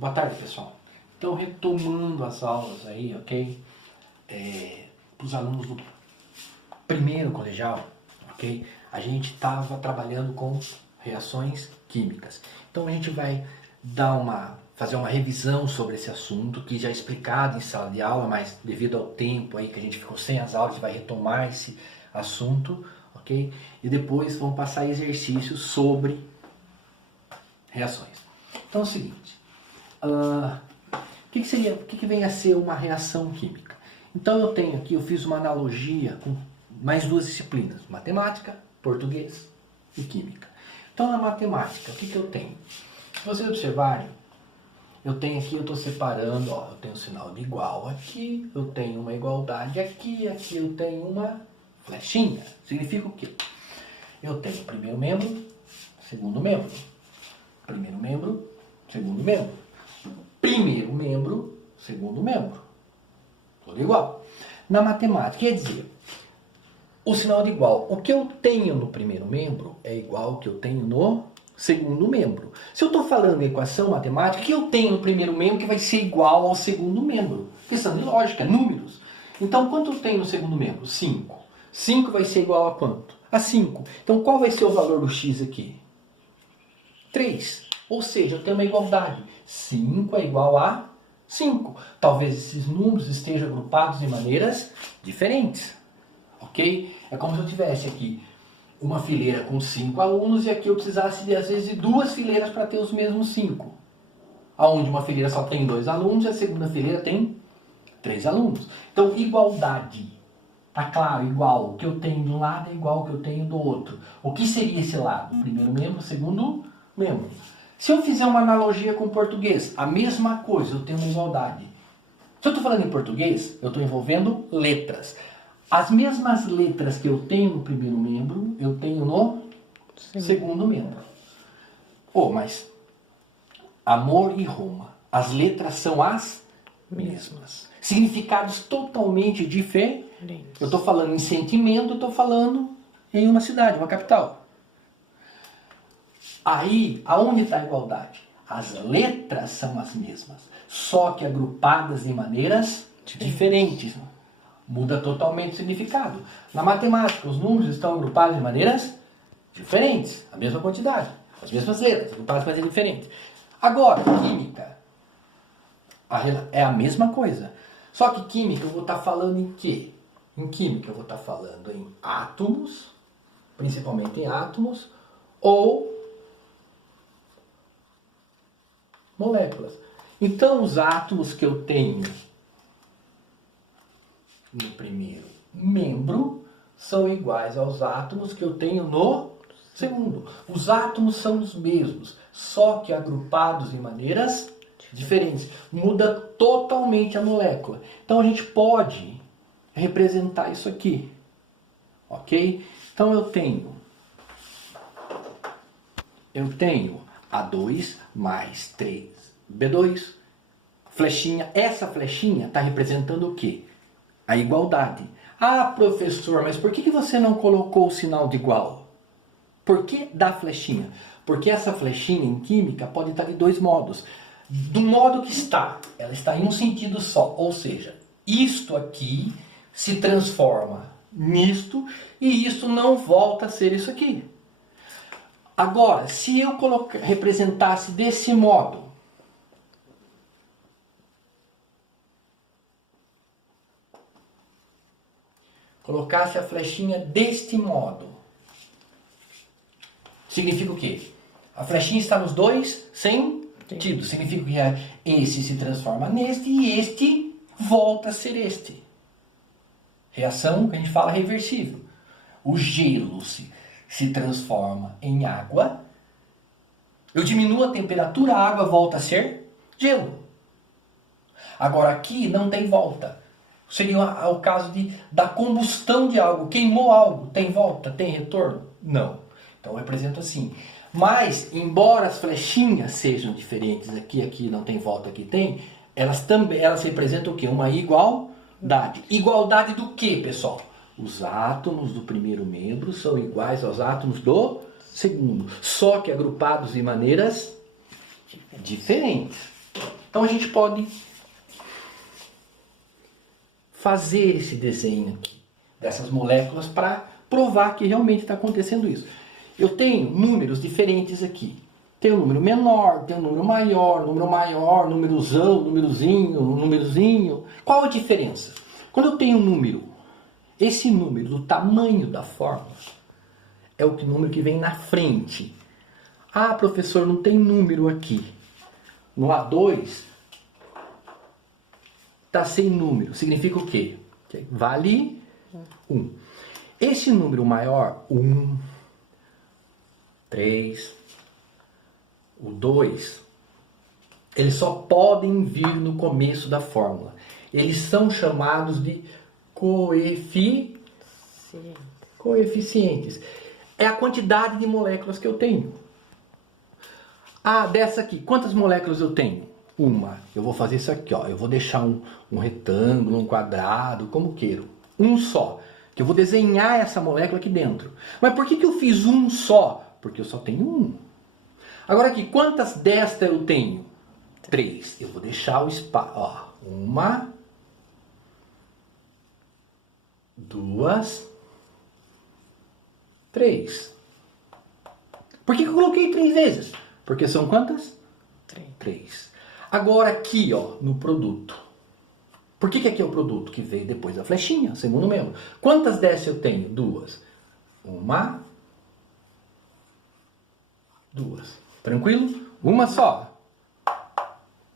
Boa tarde, pessoal. Então, retomando as aulas aí, ok? Para os alunos do primeiro colegial, ok? A gente estava trabalhando com reações químicas. Então, a gente vai fazer uma revisão sobre esse assunto, que já é explicado em sala de aula, mas devido ao tempo aí que a gente ficou sem as aulas, a gente vai retomar esse assunto, ok? E depois vamos passar exercícios sobre reações. Então é o seguinte, o que vem a ser uma reação química? Então eu tenho aqui, eu fiz uma analogia com mais duas disciplinas, matemática, português e química. Então na matemática, o que eu tenho? Se vocês observarem, eu tenho aqui, eu estou separando, ó, eu tenho um sinal de igual aqui, eu tenho uma igualdade aqui, aqui eu tenho uma flechinha. Significa o quê? Eu tenho primeiro membro, segundo membro. Primeiro membro, segundo membro. Primeiro membro, segundo membro. Tudo igual. Na matemática, quer dizer, o sinal de igual, o que eu tenho no primeiro membro é igual ao que eu tenho no segundo membro. Se eu estou falando em equação matemática, o que eu tenho no primeiro membro que vai ser igual ao segundo membro? Questão de lógica, números. Então, quanto eu tenho no segundo membro? 5. 5 vai ser igual a quanto? A 5. Então, qual vai ser o valor do x aqui? 3. Ou seja, eu tenho uma igualdade. 5 é igual a 5. Talvez esses números estejam agrupados de maneiras diferentes. Ok? É como se eu tivesse aqui uma fileira com 5 alunos e aqui eu precisasse, às vezes, de 2 fileiras para ter os mesmos 5. Onde uma fileira só tem 2 alunos e a segunda fileira tem 3 alunos. Então, igualdade. Tá claro, igual. O que eu tenho de um lado é igual ao que eu tenho do outro. O que seria esse lado? Primeiro membro, segundo membro. Se eu fizer uma analogia com o português, a mesma coisa, eu tenho uma igualdade. Se eu estou falando em português, eu estou envolvendo letras. As mesmas letras que eu tenho no primeiro membro, eu tenho no segundo membro. Mas amor e Roma, as letras são as mesmas. Significados totalmente diferentes. Eu estou falando em sentimento, eu estou falando em uma cidade, uma capital. Aí, aonde está a igualdade? As letras são as mesmas, só que agrupadas de maneiras diferentes. Muda totalmente o significado. Na matemática, os números estão agrupados de maneiras diferentes, a mesma quantidade, as mesmas letras, agrupadas de maneiras diferentes. Agora, química é a mesma coisa. Só que química eu vou estar falando em quê? Em química eu vou estar falando em átomos, principalmente em átomos, ou moléculas. Então, os átomos que eu tenho no primeiro membro são iguais aos átomos que eu tenho no segundo. Os átomos são os mesmos, só que agrupados de maneiras diferentes. Muda totalmente a molécula. Então, a gente pode representar isso aqui. Ok? Então, eu tenho A2 mais 3B2, flechinha. Essa flechinha está representando o quê? A igualdade. Ah, professor, mas por que você não colocou o sinal de igual? Por que da flechinha? Porque essa flechinha em química pode estar de dois modos. Do modo que ela está em um sentido só, ou seja, isto aqui se transforma nisto e isto não volta a ser isso aqui. Agora, se eu representasse desse modo, colocasse a flechinha deste modo, significa o quê? A flechinha está nos dois sentidos. Significa que esse se transforma neste e este volta a ser este. Reação que a gente fala reversível. O gelo se transforma em água. Eu diminuo a temperatura, a água volta a ser gelo. Agora aqui não tem volta. Seria o caso da combustão de algo. Queimou algo, tem volta, tem retorno? Não. Então eu represento assim. Mas, embora as flechinhas sejam diferentes, aqui não tem volta, aqui tem, elas representam o quê? Uma igualdade. Igualdade do quê, pessoal? Os átomos do primeiro membro são iguais aos átomos do segundo, só que agrupados de maneiras diferentes. Então a gente pode fazer esse desenho aqui, dessas moléculas, para provar que realmente está acontecendo isso. Eu tenho números diferentes aqui. Tem um número menor, tem um número maior, númerozão, númerozinho. Qual a diferença? Quando eu tenho um número, esse número do tamanho da fórmula é o número que vem na frente. Ah, professor, não tem número aqui. No A2 está sem número. Significa o quê? Vale 1. Esse número maior, 1, 3, o 2, eles só podem vir no começo da fórmula. Eles são chamados de coeficientes. É a quantidade de moléculas que eu tenho. Ah, dessa aqui, quantas moléculas eu tenho? Uma. Eu vou fazer isso aqui, ó. Eu vou deixar um retângulo, um quadrado, como queiro. Um só. Que eu vou desenhar essa molécula aqui dentro. Mas por que eu fiz um só? Porque eu só tenho um. Agora aqui, quantas desta eu tenho? 3. Eu vou deixar o espaço. Ó, 1, 2, 3. Por que eu coloquei 3 vezes? Porque são quantas? 3. Agora aqui, ó, no produto. Por que aqui é o produto? Que veio depois da flechinha, segundo membro. Quantas dessas eu tenho? 2. 1, 2. Tranquilo? Uma só.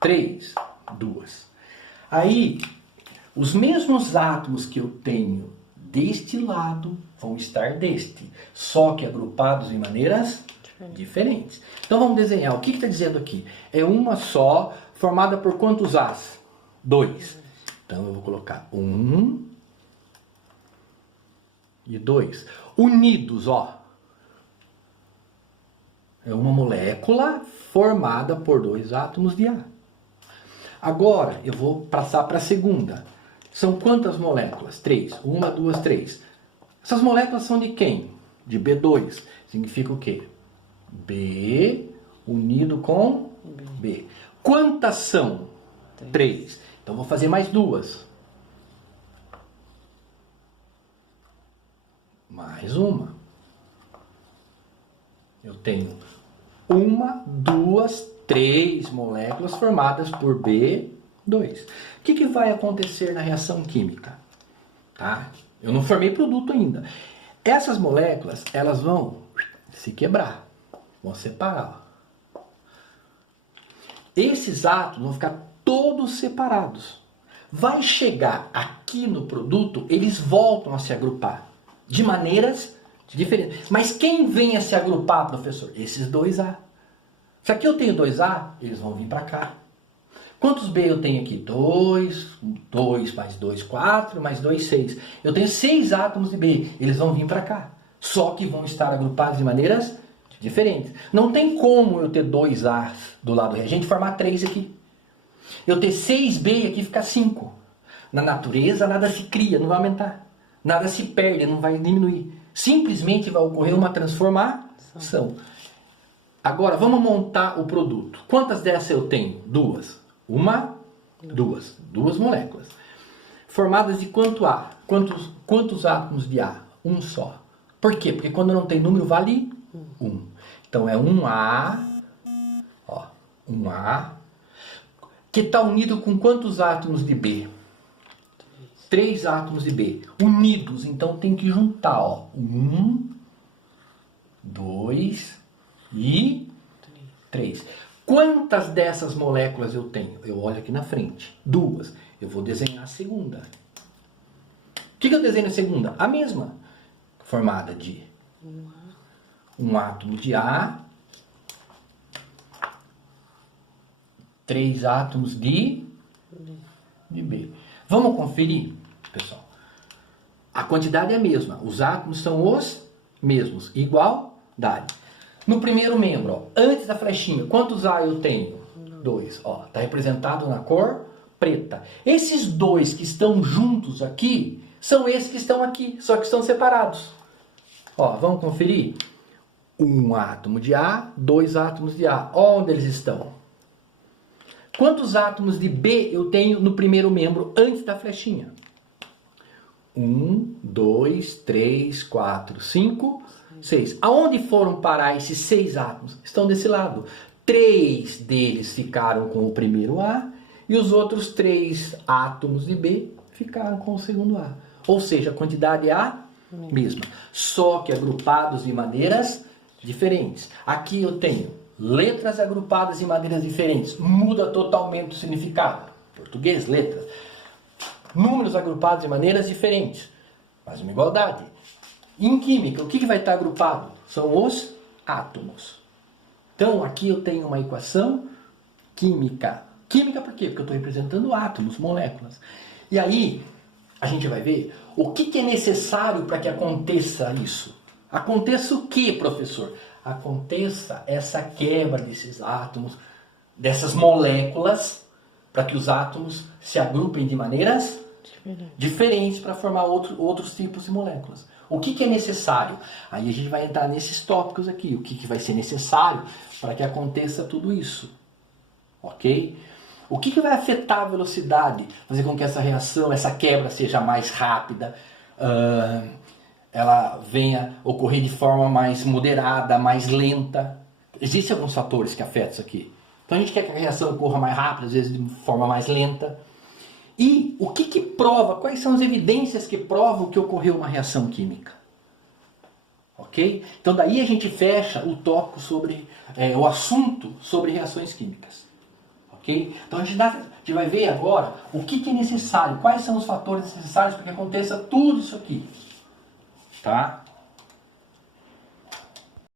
3, 2. Aí, os mesmos átomos que eu tenho deste lado vão estar deste, só que agrupados em maneiras diferentes. Então vamos desenhar. O que está dizendo aqui? É uma só, formada por quantos As? 2. Então eu vou colocar 1 e 2. Unidos, ó. É uma molécula formada por 2 átomos de A. Agora eu vou passar para a segunda. São quantas moléculas? 3. 1, 2, 3. Essas moléculas são de quem? De B2. Significa o quê? B unido com B. Quantas são? 3. Então vou fazer mais 2. Mais uma. Eu tenho 1, 2, 3 moléculas formadas por B2. O que vai acontecer na reação química? Tá? Eu não formei produto ainda. Essas moléculas, elas vão se quebrar. Vão separar. Esses átomos vão ficar todos separados. Vai chegar aqui no produto, eles voltam a se agrupar. De maneiras diferentes. Mas quem vem a se agrupar, professor? Esses 2A. Se aqui eu tenho 2A, eles vão vir para cá. Quantos B eu tenho aqui? 2, 2 mais 2, 4, mais 2, 6. Eu tenho 6 átomos de B, eles vão vir para cá. Só que vão estar agrupados de maneiras diferentes. Não tem como eu ter 2A do lado reagente e formar 3 aqui. Eu ter 6B e aqui ficar 5. Na natureza nada se cria, não vai aumentar. Nada se perde, não vai diminuir. Simplesmente vai ocorrer uma transformação. Agora, vamos montar o produto. Quantas dessas eu tenho? 2. 1, 2. 2 moléculas. Formadas de quanto A? Quantos átomos de A? Um só. Por quê? Porque quando não tem número vale 1. Então é 1A. Ó, 1A. Que está unido com quantos átomos de B? 3 átomos de B. Unidos, então tem que juntar, ó. 1, 2 e 3. Quantas dessas moléculas eu tenho? Eu olho aqui na frente. 2. Eu vou desenhar a segunda. O que eu desenho na segunda? A mesma. Formada de um átomo de A, 3 átomos de B. Vamos conferir, pessoal. A quantidade é a mesma. Os átomos são os mesmos. Igualdade. No primeiro membro, ó, antes da flechinha, quantos A eu tenho? 2. Está representado na cor preta. Esses 2 que estão juntos aqui, são esses que estão aqui, só que estão separados. Ó, vamos conferir? 1 átomo de A, 2 átomos de A. Onde eles estão? Quantos átomos de B eu tenho no primeiro membro antes da flechinha? 1, 2, 3, 4, 5, 6. Aonde foram parar esses 6 átomos? Estão desse lado. 3 deles ficaram com o primeiro A e os outros 3 átomos de B ficaram com o segundo A. Ou seja, a quantidade é a mesma, só que agrupados de maneiras diferentes. Aqui eu tenho letras agrupadas de maneiras diferentes, muda totalmente o significado. Português, letras. Números agrupados de maneiras diferentes, mas uma igualdade. Em química, o que vai estar agrupado? São os átomos. Então, aqui eu tenho uma equação química. Química por quê? Porque eu estou representando átomos, moléculas. E aí, a gente vai ver o que é necessário para que aconteça isso. Aconteça o que, professor? Aconteça essa quebra desses átomos, dessas moléculas, para que os átomos se agrupem de maneiras diferentes para formar outros tipos de moléculas. O que é necessário? Aí a gente vai entrar nesses tópicos aqui. O que vai ser necessário para que aconteça tudo isso. Ok? O que vai afetar a velocidade? Fazer com que essa reação, essa quebra seja mais rápida, ela venha ocorrer de forma mais moderada, mais lenta. Existem alguns fatores que afetam isso aqui. Então a gente quer que a reação ocorra mais rápida, às vezes de forma mais lenta. E o que prova, quais são as evidências que provam que ocorreu uma reação química? Ok? Então daí a gente fecha o tópico sobre, o assunto sobre reações químicas. Ok? Então a gente vai ver agora o que é necessário, quais são os fatores necessários para que aconteça tudo isso aqui. Tá?